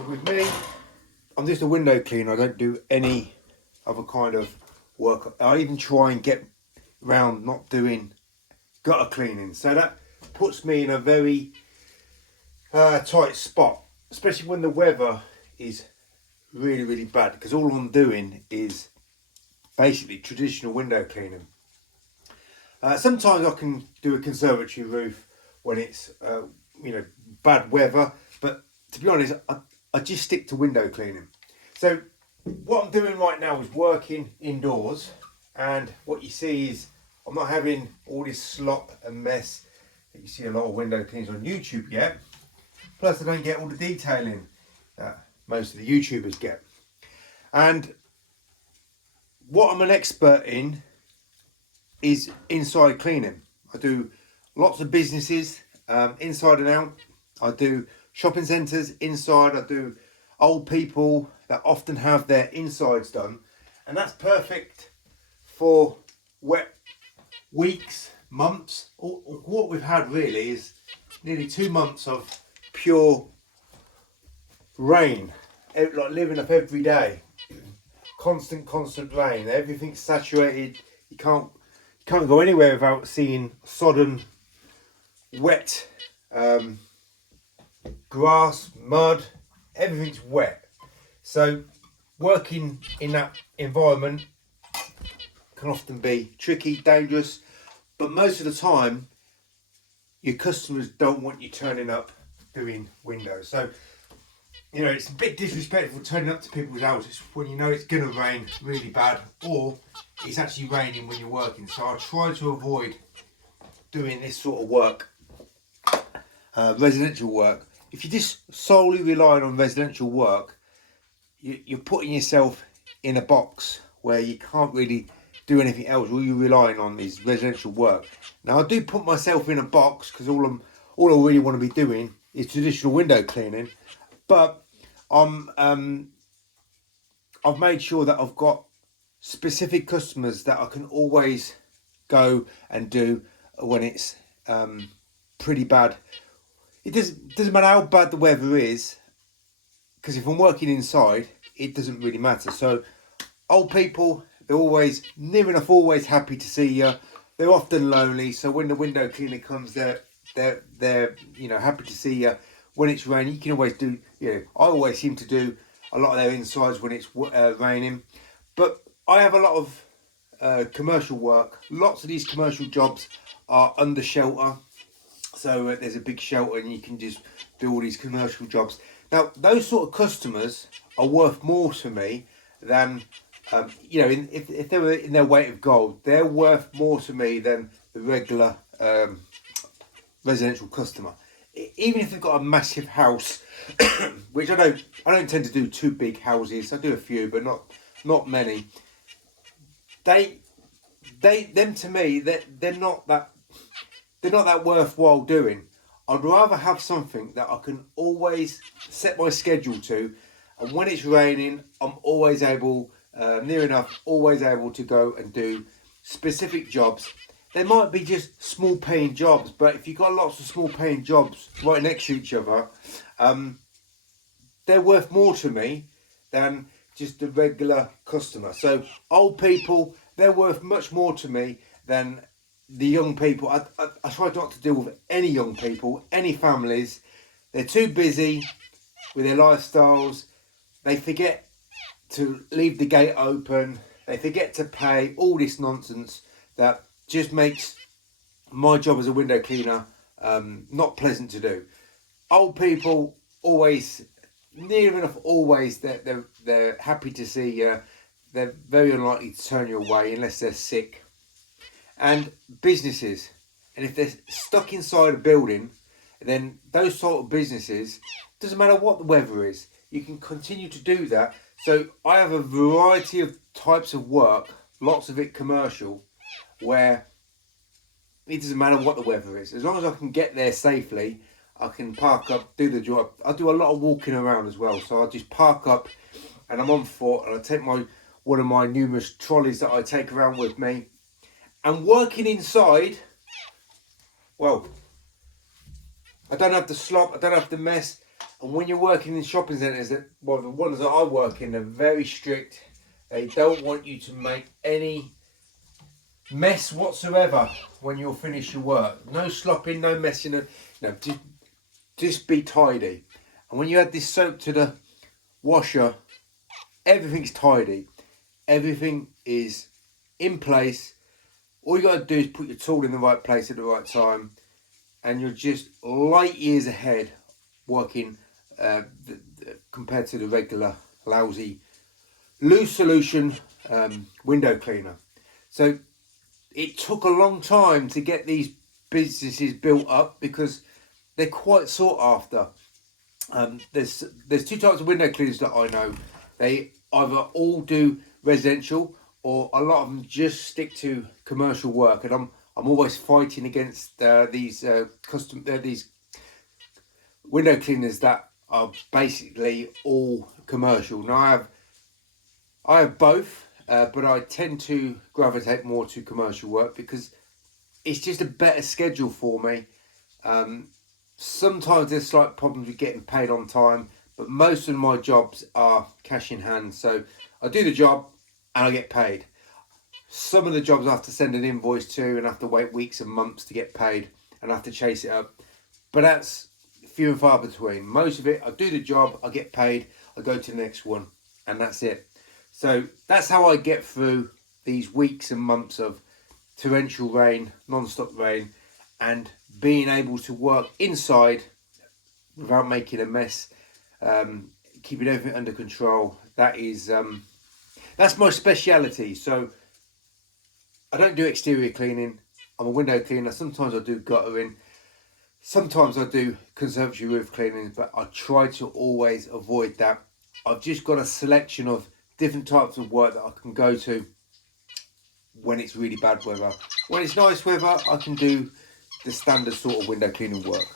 So with me, I'm just a window cleaner. I don't do any other kind of work. I even try and get around not doing gutter cleaning. So that puts me in a very tight spot, especially when the weather is really, really bad, because all I'm doing is basically traditional window cleaning. Sometimes I can do a conservatory roof when it's bad weather, but to be honest, I just stick to window cleaning. So what I'm doing right now is working indoors, and what you see is I'm not having all this slop and mess that you see a lot of window cleaners on YouTube yet. Plus I don't get all the detailing that most of the YouTubers get. And what I'm an expert in is inside cleaning. I do lots of businesses inside and out. I do shopping centres inside. I do old people that often have their insides done, and that's perfect for wet weeks, months. What we've had really is nearly 2 months of pure rain, like living up every day, constant rain. Everything's saturated. You can't go anywhere without seeing sodden, wet grass, mud. Everything's wet. So working in that environment can often be tricky, dangerous, but most of the time your customers don't want you turning up doing windows. So it's a bit disrespectful turning up to people's houses when you know it's going to rain really bad, or it's actually raining when you're working. So I try to avoid doing this sort of work, residential work. If you're just solely relying on residential work, you're putting yourself in a box where you can't really do anything else. All you're relying on is residential work. Now I do put myself in a box because all I really want to be doing is traditional window cleaning, but I've made sure that I've got specific customers that I can always go and do when it's pretty bad. It doesn't matter how bad the weather is, because if I'm working inside, it doesn't really matter. So old people, they're always near enough always happy to see you. They're often lonely, so when the window cleaner comes, they're happy to see you. When it's raining, you can always do. I always seem to do a lot of their insides when it's raining. But I have a lot of commercial work. Lots of these commercial jobs are under shelter. So there's a big shelter and you can just do all these commercial jobs. Now, those sort of customers are worth more to me than, if they were in their weight of gold, they're worth more to me than the regular residential customer. Even if they've got a massive house, which I don't tend to do too big houses. I do a few, but not many. Them to me, they're not that worthwhile doing. I'd rather have something that I can always set my schedule to, and when it's raining, I'm always able, near enough, always able to go and do specific jobs. They might be just small paying jobs, but if you've got lots of small paying jobs right next to each other, they're worth more to me than just the regular customer. So old people, they're worth much more to me than the young people. I try not to deal with any young people, any families. They're too busy with their lifestyles. They forget to leave the gate open. They forget to pay, all this nonsense that just makes my job as a window cleaner not pleasant to do. Old people always, near enough always, they're happy to see you. They're very unlikely to turn you away unless they're sick. And businesses, and if they're stuck inside a building, then those sort of businesses, doesn't matter what the weather is, you can continue to do that. So I have a variety of types of work, lots of it commercial, where it doesn't matter what the weather is. As long as I can get there safely, I can park up, do the job. I do a lot of walking around as well, so I just park up and I'm on foot, and I take one of my numerous trolleys that I take around with me. And working inside, well, I don't have the slop, I don't have the mess. And when you're working in shopping centres, well, the ones that I work in are very strict. They don't want you to make any mess whatsoever when you'll finish your work. No slopping, no messing. No, just be tidy. And when you add this soap to the washer, everything's tidy. Everything is in place. All you got to do is put your tool in the right place at the right time, and you're just light years ahead working compared to the regular lousy loose solution window cleaner. So it took a long time to get these businesses built up because they're quite sought after. There's two types of window cleaners that I know. They either all do residential, or a lot of them just stick to commercial work. And I'm always fighting against these these window cleaners that are basically all commercial. Now I have both, but I tend to gravitate more to commercial work because it's just a better schedule for me. Sometimes there's slight problems with getting paid on time, but most of my jobs are cash in hand. So I do the job and I get paid. Some of the jobs I have to send an invoice to and have to wait weeks and months to get paid and I have to chase it up. But that's few and far between. Most of it, I do the job, I get paid, I go to the next one, and that's it. So that's how I get through these weeks and months of torrential rain, non-stop rain, and being able to work inside without making a mess, keeping everything under control. That's my speciality. So I don't do exterior cleaning. I'm a window cleaner. Sometimes I do guttering. Sometimes I do conservatory roof cleaning, but I try to always avoid that. I've just got a selection of different types of work that I can go to when it's really bad weather. When it's nice weather, I can do the standard sort of window cleaning work.